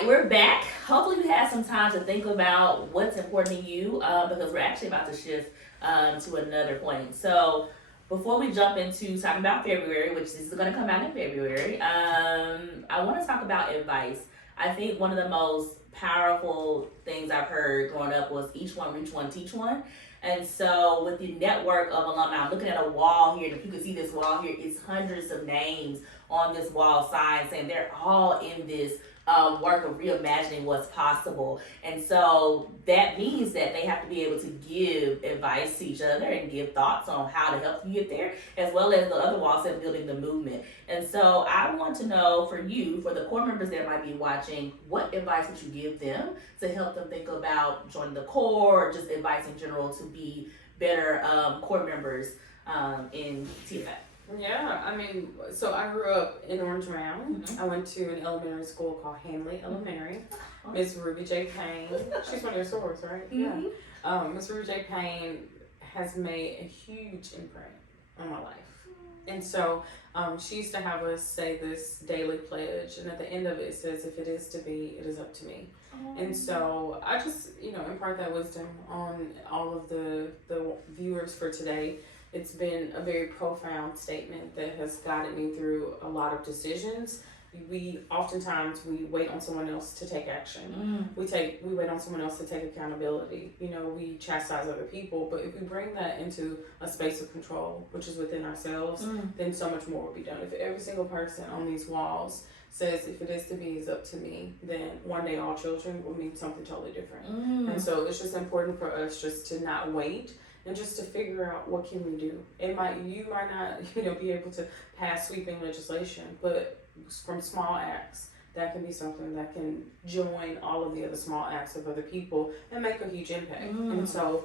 right, we're back. Hopefully, you had some time to think about what's important to you because we're actually about to shift to another point. So, before we jump into talking about February, which this is going to come out in February, I want to talk about advice. I think one of the most powerful things I've heard growing up was each one, reach one, teach one. And so, with the network of alumni, I'm looking at a wall here, and if you can see this wall here, it's hundreds of names on this wall sign saying they're all in this work of reimagining what's possible. And so that means that they have to be able to give advice to each other and give thoughts on how to help you get there, as well as the other wall said building the movement. And so I want to know for you, for the core members that might be watching, what advice would you give them to help them think about joining the core or just advice in general to be better core members in TFF? Yeah, I mean, so I grew up in Orange Mound. I went to an elementary school called Hanley Elementary. Miss Ruby J. Payne, she's one of your sorors, right? Yeah. Miss Ruby J. Payne has made a huge imprint on my life. And so she used to have us say this daily pledge, and at the end of it, it says, if it is to be, it is up to me. And so I just, impart that wisdom on all of the viewers for today. It's been a very profound statement that has guided me through a lot of decisions. Oftentimes we wait on someone else to take action. We wait on someone else to take accountability. We chastise other people, but if we bring that into a space of control, which is within ourselves, then so much more will be done. If every single person on these walls says, if it is to be, it's up to me, then one day all children will mean something totally different. And so it's just important for us just to not wait, and just to figure out what can we do. You might not, be able to pass sweeping legislation, but from small acts, that can be something that can join all of the other small acts of other people and make a huge impact. And so,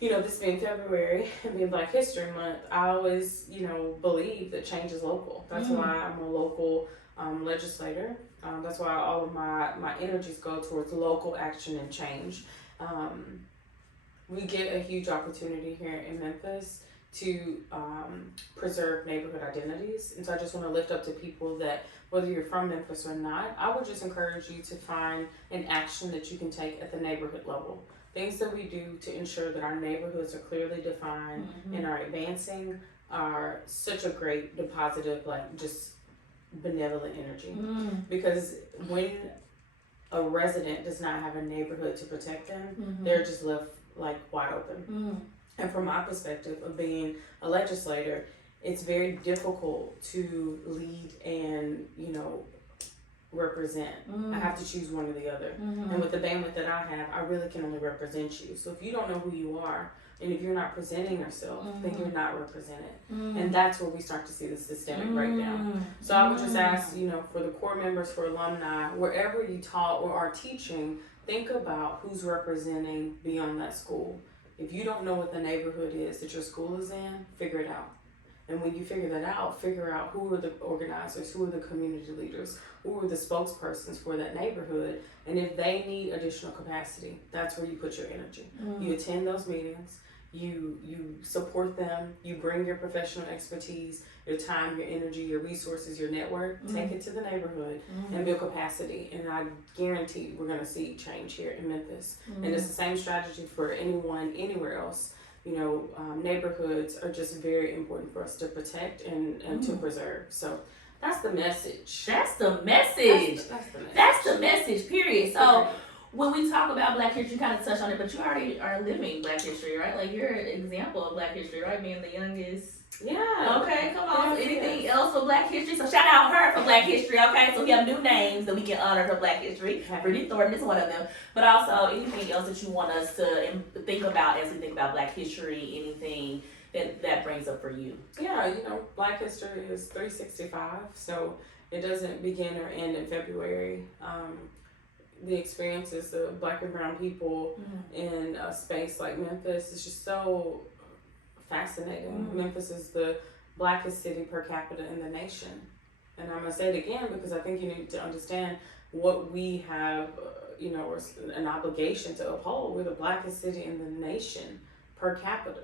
this being February and being Black History Month, I always, believe that change is local. That's why I'm a local legislator. That's why all of my energies go towards local action and change. We get a huge opportunity here in Memphis to preserve neighborhood identities. And so I just want to lift up to people that whether you're from Memphis or not, I would just encourage you to find an action that you can take at the neighborhood level. Things that we do to ensure that our neighborhoods are clearly defined and are advancing are such a great depositive, just benevolent energy. Because when a resident does not have a neighborhood to protect them, they're just left wide open. And from my perspective of being a legislator, it's very difficult to lead and represent. I have to choose one or the other. And with the bandwidth that I have, I really can only represent you. So if you don't know who you are, and if you're not presenting yourself, then you're not represented. And that's where we start to see the systemic breakdown. So I would just ask, for the core members, for alumni, wherever you taught or are teaching, think about who's representing beyond that school. If you don't know what the neighborhood is that your school is in, figure it out. And when you figure that out, figure out who are the organizers, who are the community leaders, who are the spokespersons for that neighborhood. And if they need additional capacity, that's where you put your energy. You attend those meetings, you support them, you bring your professional expertise, your time, your energy, your resources, your network, take it to the neighborhood and build capacity. And I guarantee we're going to see change here in Memphis. And it's the same strategy for anyone, anywhere else. Neighborhoods are just very important for us to protect and to preserve. So that's the message. That's the message. That's the message, period. So when we talk about Black history, you kind of touched on it, but you already are living Black history, right? You're an example of Black history, right? Being the youngest. Yeah. Okay, come on. Anything else for Black history? So shout out her for Black history, okay? So we have new names that we can honor for Black history. Britney Thornton is one of them. But also anything else that you want us to think about as we think about Black history, anything that brings up for you? Yeah, Black history is 365, so it doesn't begin or end in February. The experiences of Black and brown people in a space like Memphis is just so fascinating. Memphis is the blackest city per capita in the nation. And I'm going to say it again because I think you need to understand what we have, an obligation to uphold. We're the blackest city in the nation per capita.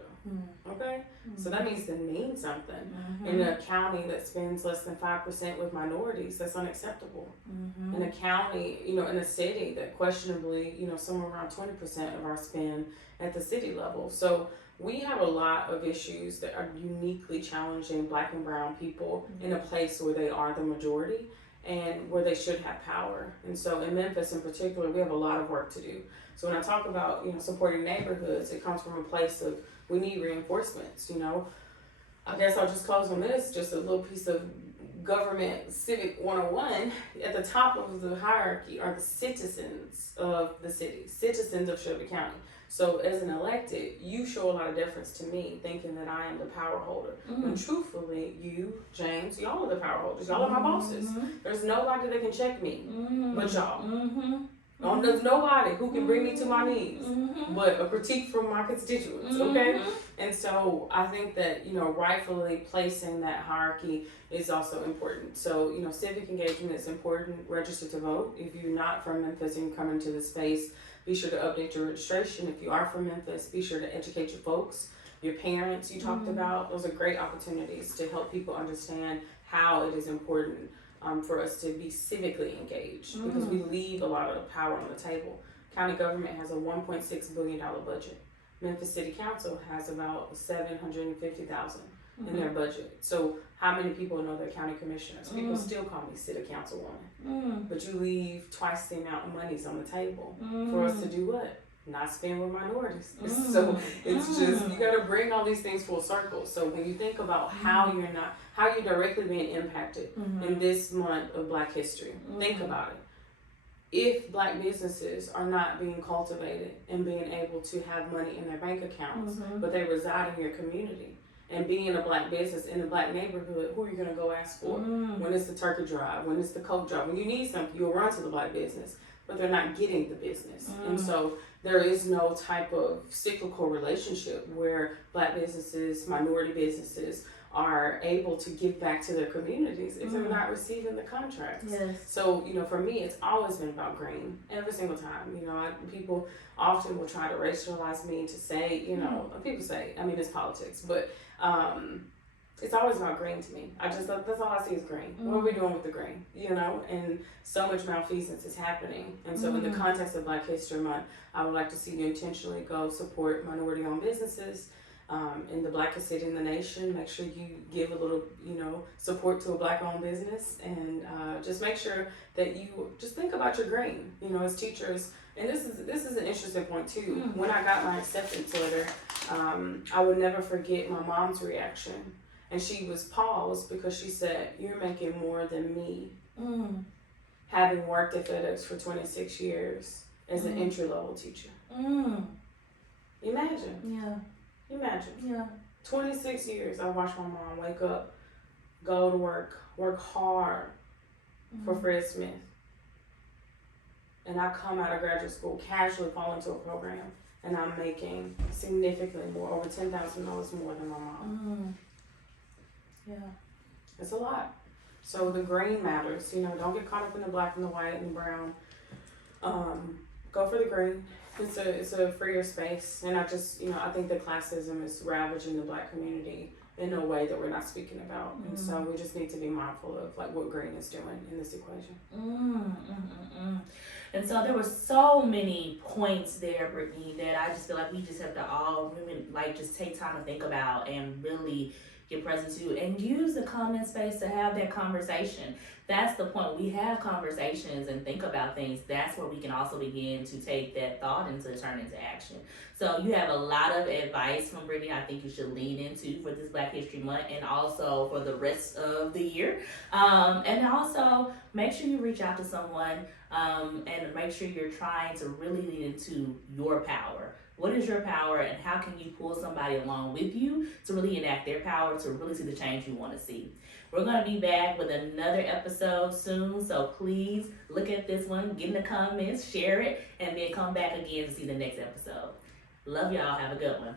Okay? So that needs to mean something. In a county that spends less than 5% with minorities, that's unacceptable. In a county, in a city that questionably, somewhere around 20% of our spend at the city level. So we have a lot of issues that are uniquely challenging Black and brown people in a place where they are the majority and where they should have power. And so in Memphis in particular, we have a lot of work to do. So when I talk about, supporting neighborhoods, it comes from a place of we need reinforcements, I guess I'll just close on this, just a little piece of government civic 101. At the top of the hierarchy are the citizens of the city, citizens of Shelby County. So as an elected, you show a lot of deference to me, thinking that I am the power holder. When truthfully, you, James, y'all are the power holders. Y'all are my bosses. There's nobody that can check me but y'all. There's nobody who can bring me to my knees but a critique from my constituents, okay? And so I think that, rightfully placing that hierarchy is also important. So, civic engagement is important. Register to vote. If you're not from Memphis and you come into the space, be sure to update your registration. If you are from Memphis, be sure to educate your folks, your parents you talked about. Those are great opportunities to help people understand how it is important for us to be civically engaged because we leave a lot of power on the table. County government has a $1.6 billion budget. Memphis City Council has about $750,000 in their budget. So how many people know their county commissioners? People still call me city councilwoman. But you leave twice the amount of monies on the table for us to do what? Not spend with minorities. So it's just, you gotta bring all these things full circle. So when you think about how you're directly being impacted in this month of Black history, think about it. If Black businesses are not being cultivated and being able to have money in their bank accounts, but they reside in your community, and being a Black business in a Black neighborhood, who are you gonna go ask for? When it's the turkey drive, when it's the Coke drive, when you need something, you'll run to the Black business, but they're not getting the business. And so there is no type of cyclical relationship where Black businesses, minority businesses are able to give back to their communities if they're not receiving the contracts. So, for me, it's always been about green every single time. People often will try to racialize me to say, people say, it's politics, but it's always about green to me. That's all I see is green. What are we doing with the green? And so much malfeasance is happening. And so in the context of Black History Month, I would like to see you intentionally go support minority-owned businesses in the Blackest city in the nation. Make sure you give a little, support to a Black-owned business, and just make sure that you just think about your green. As teachers, and this is an interesting point too. When I got my acceptance letter, I would never forget my mom's reaction. And she was paused because she said, "You're making more than me." Having worked at FedEx for 26 years as an entry-level teacher. Imagine. Imagine. 26 years I watched my mom wake up, go to work hard for Fred Smith. And I come out of graduate school, casually fall into a program, and I'm making significantly more, over $10,000 more than my mom. It's a lot. So the green matters. Don't get caught up in the black and the white and the brown. Go for the green. It's a freer space, and I think that classism is ravaging the Black community in a way that we're not speaking about, and so we just need to be mindful of what green is doing in this equation. And so there were so many points there, Britney, that I just feel like we just have to all really just take time to think about and really get present to, and use the comment space to have that conversation. That's the point. We have conversations and think about things. That's where we can also begin to take that thought and to turn into action. So you have a lot of advice from Britney I think you should lean into for this Black History Month and also for the rest of the year. And also make sure you reach out to someone and make sure you're trying to really lean into your power. What is your power, and how can you pull somebody along with you to really enact their power to really see the change you want to see? We're going to be back with another episode soon, so please look at this one, get in the comments, share it, and then come back again to see the next episode. Love y'all. Have a good one.